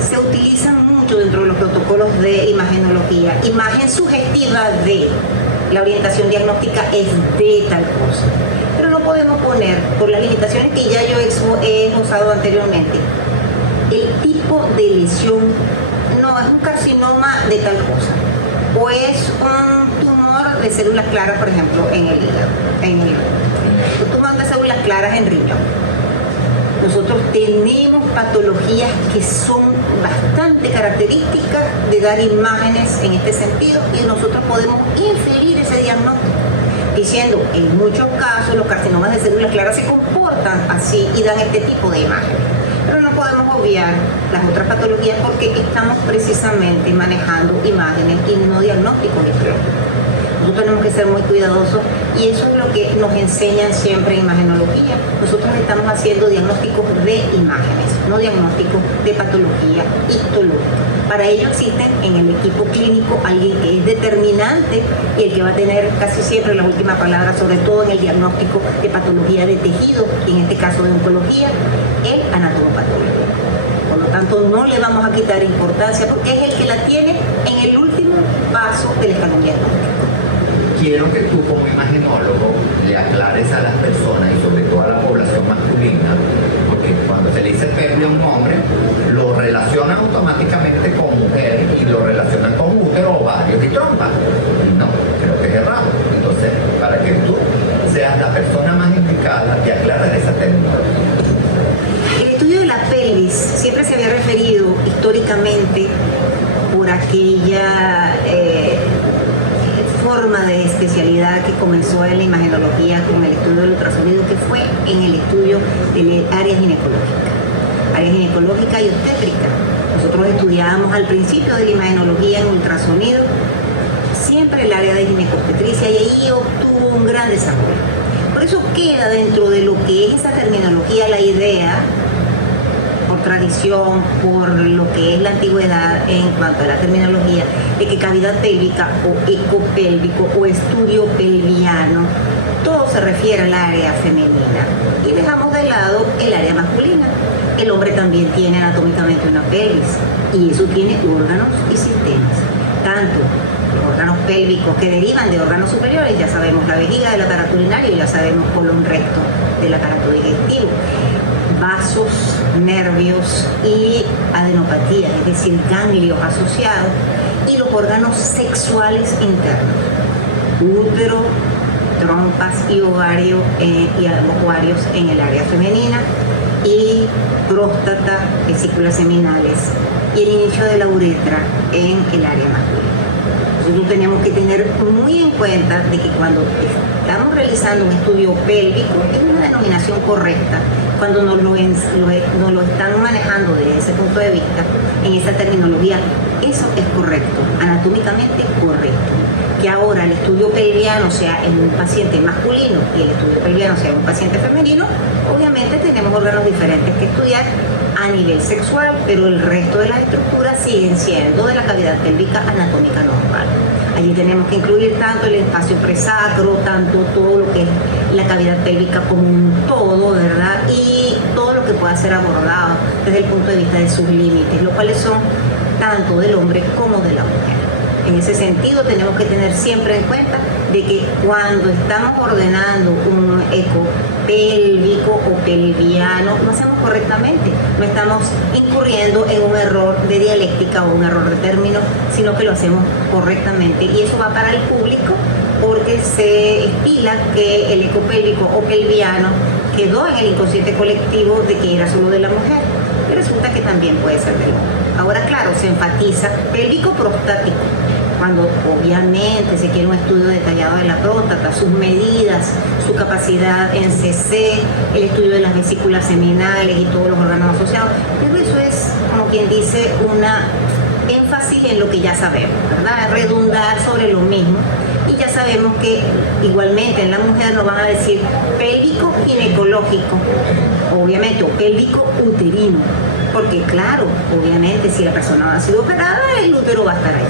se utilizan mucho dentro de los protocolos de imagenología, imagen sugestiva de la orientación diagnóstica es de tal cosa. Pero no podemos poner, por las limitaciones que ya yo he esbozado anteriormente, el tipo de lesión, no, es un carcinoma de tal cosa, o es un tumor de células claras, por ejemplo, en el hígado, un tumor de células claras en riñón. Nosotros tenemos patologías que son bastante características de dar imágenes en este sentido y nosotros podemos inferir ese diagnóstico diciendo, en muchos casos los carcinomas de células claras se comportan así y dan este tipo de imágenes. Pero no podemos obviar las otras patologías porque estamos precisamente manejando imágenes y no diagnósticos histológicos. Nosotros tenemos que ser muy cuidadosos y eso es lo que nos enseñan siempre en imagenología. Nosotros estamos haciendo diagnósticos de imágenes, no diagnósticos de patología histológica. Para ello existen en el equipo clínico alguien que es determinante y el que va a tener casi siempre la última palabra, sobre todo en el diagnóstico de patología de tejido, y en este caso de oncología, el anatomopatólogo. Por lo tanto, no le vamos a quitar importancia porque es el que la tiene en el último paso del escalón diagnóstico. Quiero que tú como imagenólogo le aclares a las personas y sobre todo a la población masculina, porque cuando se le dice pelvis a un hombre, lo relacionan automáticamente con mujer y lo relacionan con útero, ovarios y trompa. No, creo que es errado. Entonces, para que tú seas la persona más indicada que aclarar esa terminología. El estudio de la pelvis siempre se había referido históricamente por aquella forma de especialidad que comenzó en la imagenología con el estudio del ultrasonido, que fue en el estudio del área ginecológica y obstétrica. Nosotros estudiábamos al principio de la imagenología en ultrasonido siempre el área de ginecobstetricia y ahí obtuvo un gran desarrollo. Por eso queda dentro de lo que es esa terminología la idea, por tradición, por lo que es la antigüedad en cuanto a la terminología, de que cavidad pélvica o ecopélvico o estudio pelviano, todo se refiere al área femenina y dejamos de lado el área masculina. El hombre también tiene anatómicamente una pelvis y eso tiene órganos y sistemas, tanto los órganos pélvicos que derivan de órganos superiores, ya sabemos la vejiga del aparato urinario, ya sabemos colon recto del aparato digestivo, vasos, nervios y adenopatías, es decir, ganglios asociados, y los órganos sexuales internos, útero, trompas y ovarios en el área femenina, y próstata, vesículas seminales y el inicio de la uretra en el área masculina. Nosotros tenemos que tener muy en cuenta de que cuando estamos realizando un estudio pélvico, es una denominación correcta, cuando nos lo están manejando desde ese punto de vista, en esa terminología, eso es correcto, anatómicamente correcto. Que ahora el estudio pelviano sea en un paciente masculino y el estudio pelviano sea en un paciente femenino, obviamente tenemos órganos diferentes que estudiar a nivel sexual, pero el resto de las estructuras siguen siendo de la cavidad pélvica anatómica normal. Allí tenemos que incluir tanto el espacio presacro, tanto todo lo que es la cavidad pélvica como un todo, ¿verdad? Y todo lo que pueda ser abordado desde el punto de vista de sus límites, los cuales son tanto del hombre como de la mujer. En ese sentido tenemos que tener siempre en cuenta de que cuando estamos ordenando un eco pélvico o pelviano, lo hacemos correctamente, no estamos incurriendo en un error de dialéctica o un error de término, sino que lo hacemos correctamente y eso va para el público porque se estila que el eco pélvico o pelviano quedó en el inconsciente colectivo de que era solo de la mujer y resulta que también puede ser del hombre. Ahora claro, se enfatiza pélvico prostático, cuando obviamente se quiere un estudio detallado de la próstata, sus medidas, su capacidad en CC, el estudio de las vesículas seminales y todos los órganos asociados, pero eso es, como quien dice, una énfasis en lo que ya sabemos, ¿verdad? Redundar sobre lo mismo. Y ya sabemos que igualmente en la mujer nos van a decir pélvico ginecológico, obviamente, o pélvico uterino, porque claro, obviamente si la persona ha sido operada, el útero va a estar ahí.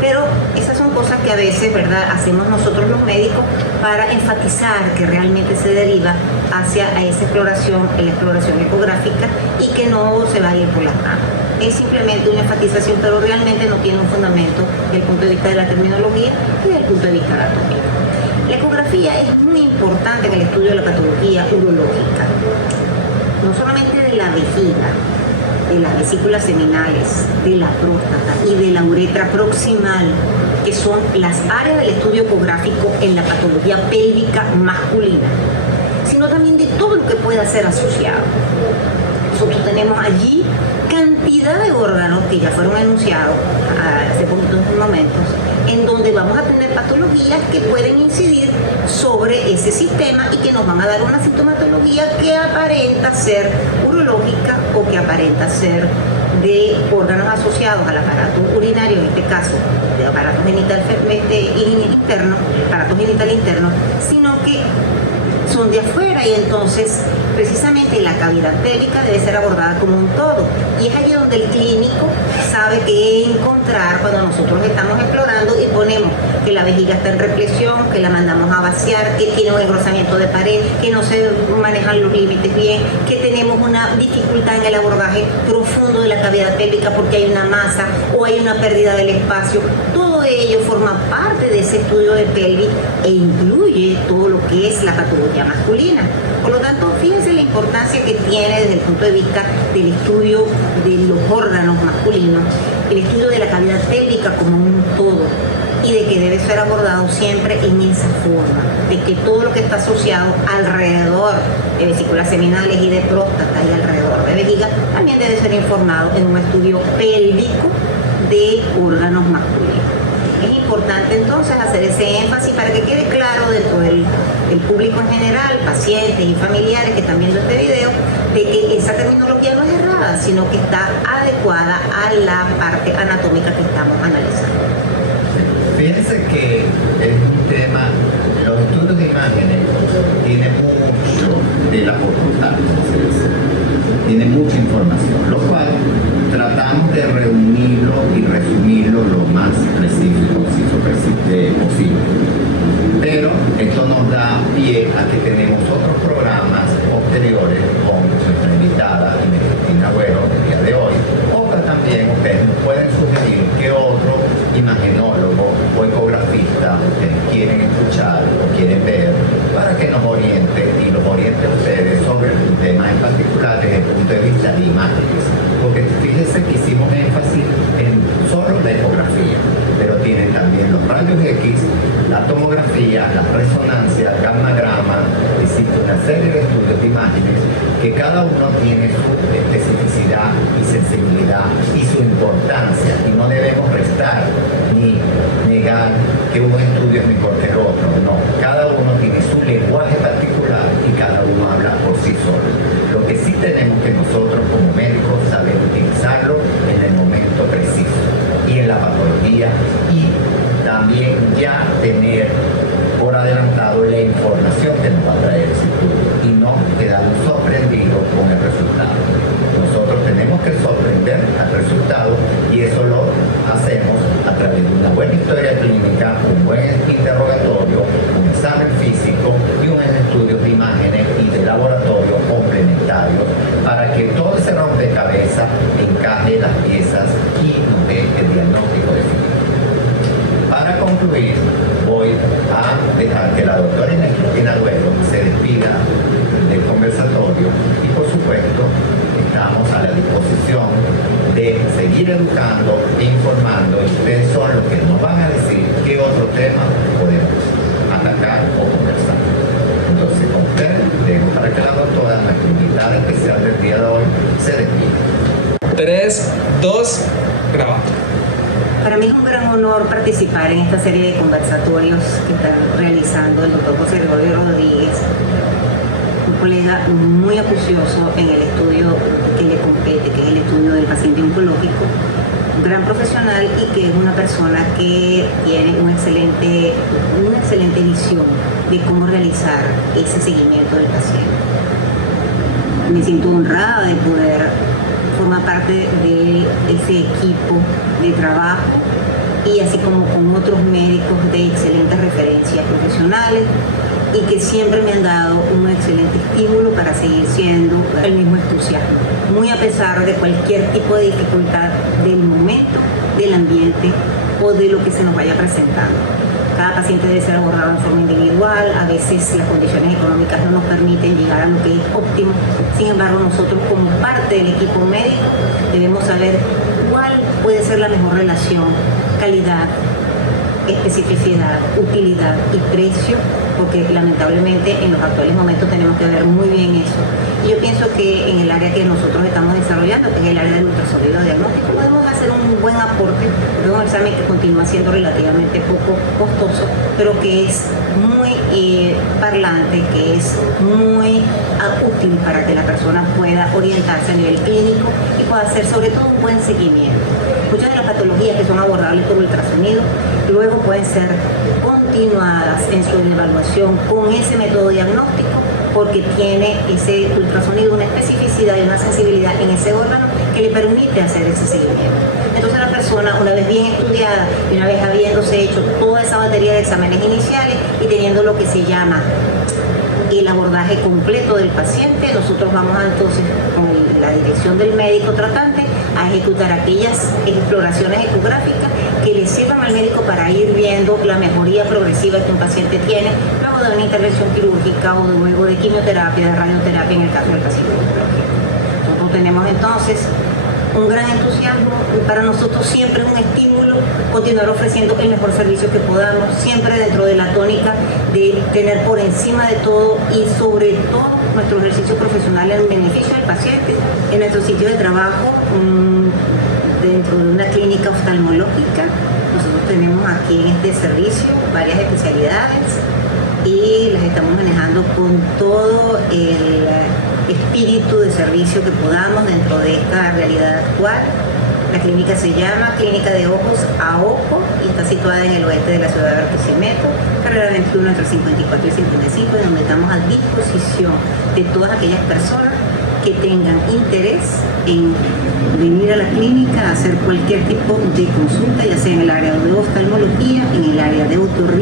Pero esas son cosas que a veces, ¿verdad?, hacemos nosotros los médicos para enfatizar que realmente se deriva hacia esa exploración, la exploración ecográfica y que no se va a ir por las ramas. Es simplemente una enfatización, pero realmente no tiene un fundamento desde el punto de vista de la terminología y desde el punto de vista anatómico. La ecografía es muy importante en el estudio de la patología urológica, no solamente de la vejiga, de las vesículas seminales, de la próstata y de la uretra proximal, que son las áreas del estudio ecográfico en la patología pélvica masculina, sino también de todo lo que pueda ser asociado. Nosotros tenemos allí cantidad de órganos que ya fueron enunciados hace poquitos momentos, en donde vamos a tener patologías que pueden incidir sobre ese sistema y que nos van a dar una sintomatología que aparenta ser urológica o que aparenta ser de órganos asociados al aparato urinario, en este caso de aparato genital interno, aparato genital interno, sino que son de afuera, y entonces precisamente la cavidad pélvica debe ser abordada como un todo, y es allí donde el clínico sabe qué encontrar cuando nosotros estamos explorando y ponemos que la vejiga está en represión, que la mandamos a vaciar, que tiene un engrosamiento de pared, que no se manejan los límites bien, que tenemos una dificultad en el abordaje profundo de la cavidad pélvica porque hay una masa o hay una pérdida del espacio. Todo ello forma parte de ese estudio de pelvis e incluye todo lo que es la patología masculina. Por lo tanto, fíjense la importancia que tiene desde el punto de vista del estudio de los órganos masculinos, el estudio de la cavidad pélvica como un todo, y de que debe ser abordado siempre en esa forma, de que todo lo que está asociado alrededor de vesículas seminales y de próstata y alrededor de vejiga también debe ser informado en un estudio pélvico de órganos masculinos. Es importante entonces hacer ese énfasis para que quede claro dentro del público en general, pacientes y familiares que están viendo este video, de que esa terminología no es errada, sino que está adecuada a la parte anatómica que estamos analizando. Fíjense que es un tema, los estudios de imágenes tienen mucho de la facultad, tiene mucha información, lo cual tratamos de reunirlo y resumirlo lo más preciso posible. Pero esto nos da pie a que tenemos otros programas posteriores con nuestra invitada Cristina Agüero el día de hoy, o que también ustedes nos pueden sugerir que otro imagenólogo o ecografista ustedes quieren escuchar o quieren ver para que nos oriente y los oriente a ustedes sobre un tema en particular desde el punto de vista de imágenes. Porque fíjense que hicimos énfasis en solo la ecografía, pero tienen también los rayos X, la tomografía, la resonancia, el gammagrama. Existe una serie de estudios de imágenes que cada uno tiene su especificidad y sensibilidad y su importancia, y no debemos restar ni negar que un estudio es mejor que el otro. No, cada uno tiene su lenguaje particular y cada uno habla por sí solo. Lo que sí tenemos que nosotros como médicos saber utilizarlo en el momento preciso y en la patología, y también ya tener por adelantado la información que nos va a traer ese estudio y no quedarnos sorprendidos con el resultado. Nosotros tenemos que sorprender al resultado, y eso lo hacemos a través de una buena historia clínica, un buen interrogatorio, un examen físico y unos estudios de imágenes y de laboratorio complementarios para que todo ese rompecabezas encaje las piezas y nos dé el diagnóstico definitivo. Para concluir, voy a dejar que la doctora Cristina Agüero se despida del conversatorio, y por supuesto estamos a la disposición de seguir educando e informando, y ustedes son los que nos van a decir qué otro tema podemos atacar o conversar. Entonces, con ustedes dejo para que la doctora, nuestra invitada especial del día de hoy, se despida. 3, 2, grabando. Para mí es un gran honor participar en esta serie de conversatorios que está realizando el doctor José Gregorio Rodríguez, un colega muy acucioso en el estudio que le compete, que es el estudio del paciente oncológico, un gran profesional y que es una persona que tiene una excelente visión de cómo realizar ese seguimiento del paciente. Me siento honrada de poder formar parte de ese equipo de trabajo, y así como con otros médicos de excelentes referencias profesionales, y que siempre me han dado un excelente estímulo para seguir siendo el mismo entusiasmo, muy a pesar de cualquier tipo de dificultad del momento, del ambiente o de lo que se nos vaya presentando. Cada paciente debe ser abordado de forma individual, a veces las condiciones económicas no nos permiten llegar a lo que es óptimo. Sin embargo, nosotros como parte del equipo médico debemos saber cuál puede ser la mejor relación, calidad, especificidad, utilidad y precio porque lamentablemente en los actuales momentos tenemos que ver muy bien eso. Y yo pienso que en el área que nosotros estamos desarrollando, que es el área del ultrasonido diagnóstico, podemos hacer un buen aporte de un examen que continúa siendo relativamente poco costoso, pero que es muy parlante, que es muy útil para que la persona pueda orientarse a nivel clínico y pueda hacer sobre todo un buen seguimiento. Muchas de las patologías que son abordables por ultrasonido luego pueden ser continuadas en su evaluación con ese método diagnóstico, porque tiene ese ultrasonido una especificidad y una sensibilidad en ese órgano que le permite hacer ese seguimiento. Entonces la persona, una vez bien estudiada y una vez habiéndose hecho toda esa batería de exámenes iniciales y teniendo lo que se llama el abordaje completo del paciente, nosotros vamos entonces con la dirección del médico tratante a ejecutar aquellas exploraciones ecográficas que le sirvan al médico para ir viendo la mejoría progresiva que un paciente tiene luego de una intervención quirúrgica o luego de quimioterapia, de radioterapia en el caso del paciente. Nosotros tenemos entonces un gran entusiasmo y para nosotros siempre es un estímulo continuar ofreciendo el mejor servicio que podamos, siempre dentro de la tónica de tener por encima de todo y sobre todo nuestro ejercicio profesional en beneficio del paciente. En nuestro sitio de trabajo, dentro de una clínica oftalmológica, nosotros tenemos aquí en este servicio varias especialidades y las estamos manejando con todo el espíritu de servicio que podamos dentro de esta realidad actual. La clínica se llama Clínica de Ojos a Ojo y está situada en el oeste de la ciudad de Barquisimeto, carrera 21 entre 54 y 55, en donde estamos a disposición de todas aquellas personas que tengan interés en venir a la clínica a hacer cualquier tipo de consulta, ya sea en el área de oftalmología, en el área de otorrino.